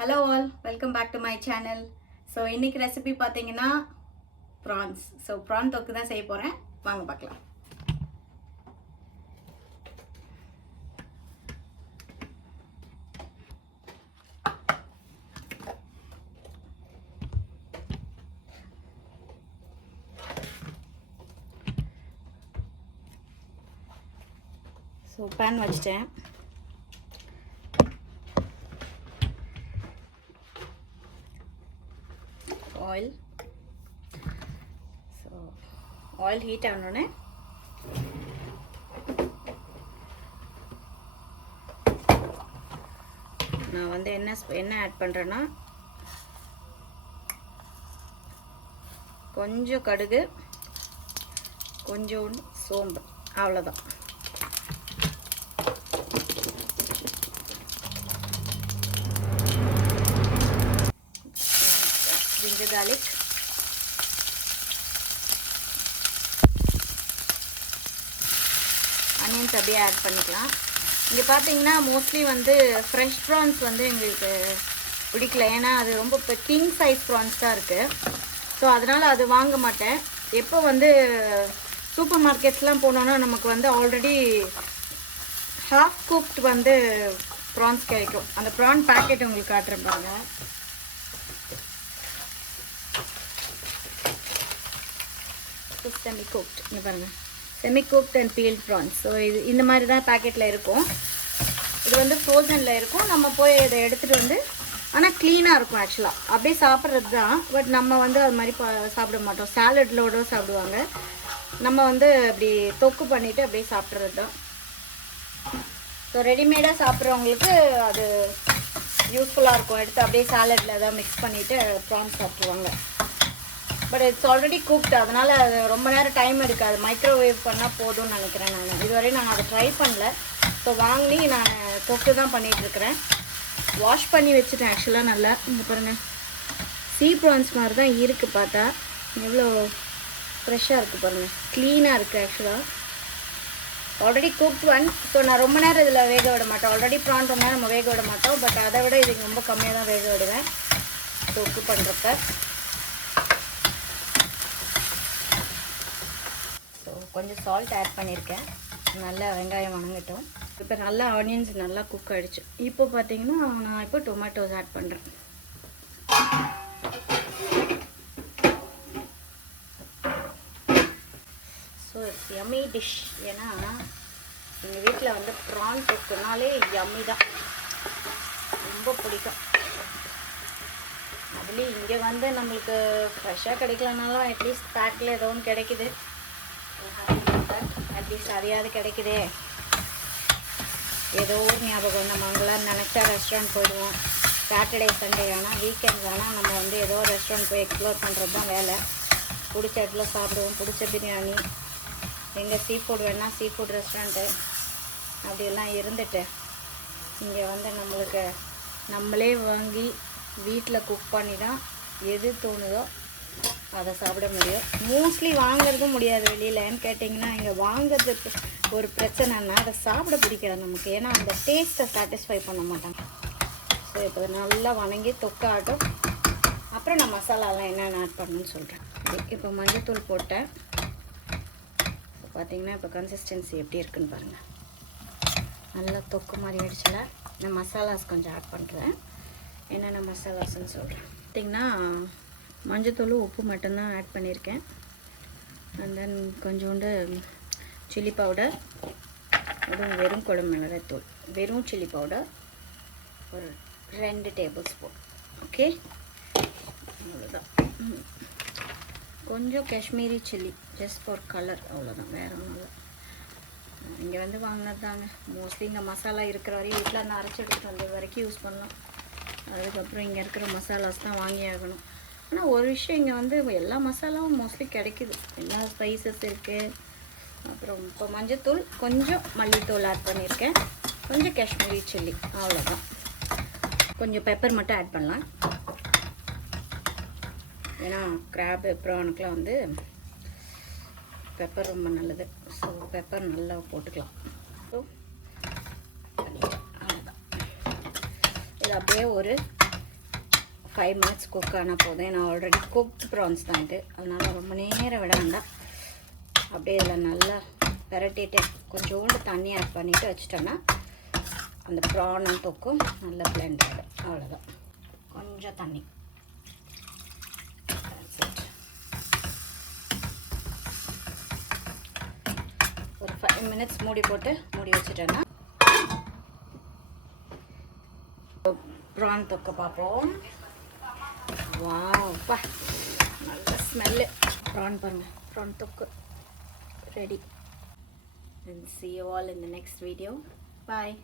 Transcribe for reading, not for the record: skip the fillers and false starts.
Hello all, welcome back to my channel. So இன்னைக்கு recipe பாத்தீங்கன்னா prawns. So prawn தொக்கு தான் செய்ய போறேன். வாங்க பார்க்கலாம். So pan வச்சிட்டேன். Oil. So oil heat ஆனோனே நான் வந்து என்ன ஆட் பண்றேன்னா கொஞ்சம் கடுகு கொஞ்சம் சோம்பு அவ்வளவுதான். ginger garlic, onions அப்படியே ஆட் பண்ணிக்கலாம். இங்கே பார்த்தீங்கன்னா மோஸ்ட்லி வந்து ஃப்ரெஷ் ப்ரான்ஸ் வந்து எங்களுக்கு பிடிக்கல, ஏன்னா அது ரொம்ப இப்போ கிங் சைஸ் ப்ரான்ஸ் தான் இருக்குது. ஸோ அதனால் அது வாங்க மாட்டேன். எப்போ வந்து சூப்பர் மார்க்கெட்ஸ்லாம் போனோன்னா நமக்கு வந்து ஆல்ரெடி ஹாஃப் குக்ட் வந்து ப்ரான்ஸ் கிடைக்கும். அந்த ப்ரான் பேக்கெட் உங்களுக்கு காட்டுறேன் பாருங்கள். செமி குக்ட் இங்கே பாருங்கள், semi cooked and peeled prawns. So இது இந்த மாதிரி தான் பேக்கெட்டில் இருக்கும். இது வந்து ஃப்ரோசனில் இருக்கும். நம்ம போய் இதை எடுத்துகிட்டு வந்து, ஆனால் க்ளீனாக இருக்கும் ஆக்சுவலாக. அப்படியே சாப்பிட்றது தான். பட் நம்ம வந்து அது மாதிரி சாப்பிட மாட்டோம். சாலட்லோட சாப்பிடுவாங்க. நம்ம வந்து அப்படி தொக்கு பண்ணிவிட்டு அப்படியே சாப்பிட்றது தான். ஸோ ரெடிமேடாக சாப்பிட்றவங்களுக்கு அது யூஸ்ஃபுல்லாக இருக்கும். எடுத்து அப்படியே சாலட்டில் தான் மிக்ஸ் பண்ணிவிட்டு ப்ரான்ஸ் சாப்பிடுவாங்க. பட் இட்ஸ் ஆல்ரெடி குக்ட், அதனால் அது ரொம்ப நேரம் டைம் எடுக்காது. மைக்ரோவேவ் பண்ணால் போதும்னு நினைக்கிறேன். நான் இதுவரை நான் அதை ட்ரை பண்ணல. ஸோ வாங்கி நான் தொக்கு தான் பண்ணிகிட்ருக்கிறேன். வாஷ் பண்ணி வச்சுட்டேன் ஆக்சுவலாக நல்லா. இங்கே பாருங்கள், சீ ப்ரான்ஸ் மாதிரி தான் இருக்குது. பார்த்தா எவ்வளோ ஃப்ரெஷ்ஷாக இருக்குது பாருங்கள், க்ளீனாக இருக்குது ஆக்சுவலாக. Already cooked one. ஸோ நான் ரொம்ப நேரம் இதில் வேக விட மாட்டேன். ஆல்ரெடி ப்ரான் ரொம்ப நேரம் நம்ம வேக விட மாட்டோம். பட் அதை விட இது ரொம்ப கம்மியாக தான் வேக விடுவேன் தொக்கு பண்ணுறப்ப. கொஞ்சம் சால்ட் ஆட் பண்ணியிருக்கேன். நல்லா வெங்காயம் வணங்கட்டும். இப்போ நல்லா ஆனியன்ஸ் நல்லா குக் ஆகிடுச்சு. இப்போ பார்த்தீங்கன்னா நான் இப்போ டொமேட்டோஸ் ஆட் பண்ணுறேன். So it's yummy dish. ஏன்னா எங்கள் வீட்டில் வந்து ப்ரான் தொக்குனாலே யம்மி தான், ரொம்ப பிடிக்கும். அதுலேயும் இங்கே வந்து நம்மளுக்கு ஃப்ரெஷ்ஷாக கிடைக்கலனாலும் அட்லீஸ்ட் பேக்கில் ஏதோ ஒன்று கிடைக்குது. அட்லீஸ்ட் அதையாவது கிடைக்குதே, ஏதோ ஒரு ஞாபகம். நம்ம அங்கெல்லாம் நினச்சா ரெஸ்டாரண்ட் போயிடுவோம். சாட்டர்டே சண்டே ஆனால் வீக்கெண்ட்ஸ் ஆனால் நம்ம வந்து ஏதோ ரெஸ்டாரண்ட் போய் எக்ஸ்ப்ளோர் பண்ணுறது தான் வேலை. பிடிச்ச இடத்துல சாப்பிடுவோம். பிடிச்ச பிரியாணி, எங்கே சீ ஃபுட் வேணால் சீ ஃபுட் ரெஸ்டாரண்ட்டு அப்படியெல்லாம் இருந்துட்டு இங்கே வந்து நம்மளுக்கு நம்மளே வாங்கி வீட்டில் குக் பண்ணி தான் எது தோணுதோ அதை சாப்பிட முடியும். மோஸ்ட்லி வாங்கிறதும் முடியாது வெளியிலன்னு கேட்டிங்கன்னா. இங்கே வாங்கிறதுக்கு ஒரு பிரச்சனைன்னா அதை சாப்பிட பிடிக்காது நமக்கு, ஏன்னா அந்த டேஸ்ட்டை சாட்டிஸ்ஃபை பண்ண மாட்டாங்க. ஸோ இப்போ நல்லா வணங்கி தொக்காட்டும். அப்புறம் நான் மசாலாலாம் என்னென்ன ஆட் பண்ணணும்னு சொல்கிறேன். இப்போ மஞ்சள்தூள் போட்டேன். இப்போ பார்த்தீங்கன்னா இப்போ கன்சிஸ்டன்சி எப்படி இருக்குன்னு பாருங்கள். நல்லா தொக்கு மாதிரி ஆகிடுச்சுல. நான் மசாலாஸ் கொஞ்சம் ஆட் பண்ணுறேன். என்னென்ன மசாலாஸ்ன்னு சொல்கிறேன். பார்த்திங்கன்னா மஞ்சத்தூள் உப்பு மட்டும்தான் ஆட் பண்ணியிருக்கேன். அண்ட் தென் கொஞ்சோண்டு சில்லி பவுடர், அதுவும் வெறும் குழம்பு மிளகாய்த்தூள், வெறும் சில்லி பவுடர் ஒரு 2 டேபிள் ஸ்பூன். ஓகே, அவ்வளோதான். கொஞ்சம் Kashmiri chilli just for colour, அவ்வளோதான், வேறு ஒன்றும் இல்லை. இங்கே வந்து வாங்கினது தாங்க. மோஸ்ட்லி இந்த மசாலா இருக்கிற வரையும் வீட்டில் அந்த அரைச்சி எடுத்துகிட்டு வந்த வரைக்கும் யூஸ் பண்ணலாம். அதுக்கப்புறம் இங்கே இருக்கிற மசாலாஸ் தான் வாங்கி ஆகணும். ஆனால் ஒரு விஷயம், இங்கே வந்து எல்லா மசாலாவும் மோஸ்ட்லி கிடைக்குது. எல்லா ஸ்பைசஸ் இருக்குது. அப்புறம் இப்போ மஞ்சத்தூள், கொஞ்சம் மல்லித்தூள் ஆட் பண்ணியிருக்கேன், கொஞ்சம் காஷ்மீரி சில்லி, அவ்வளோதான். கொஞ்சம் பெப்பர் மட்டும் ஆட் பண்ணலாம். ஏன்னா கிராப் ப்ரானுக்குலாம் வந்து பெப்பர் ரொம்ப நல்லது. ஸோ பெப்பர் நல்லா போட்டுக்கலாம். ஸோ அவ்வளோதான். இது அப்படியே ஒரு 5 மினிட்ஸ் குக் ஆனால் போதும். நான் ஆல்ரெடி குக்ட் ப்ரான்ஸ் தான் இது, அதனால் ரொம்ப நேரம் விட வேண்டாம். அப்படியே இதில் நல்லா பெரட்டிட்டு கொஞ்சோண்டு தண்ணி ஆட் பண்ணிவிட்டு வச்சிட்டோன்னா அந்த ப்ரானும் தொக்கும் நல்லா பிளெண்ட் ஆகிடும். அவ்வளோதான், கொஞ்சம் தண்ணி. ஒரு 5 மினிட்ஸ் மூடி போட்டு மூடி வச்சுட்டேன்னா ப்ரான் தொக்கு பார்ப்போம். வாவ், நல்ல ஸ்மெல்லு. ப்ரான் பாருங்கள், ப்ரான் தொக்கு ready. And see you all in the next video. Bye.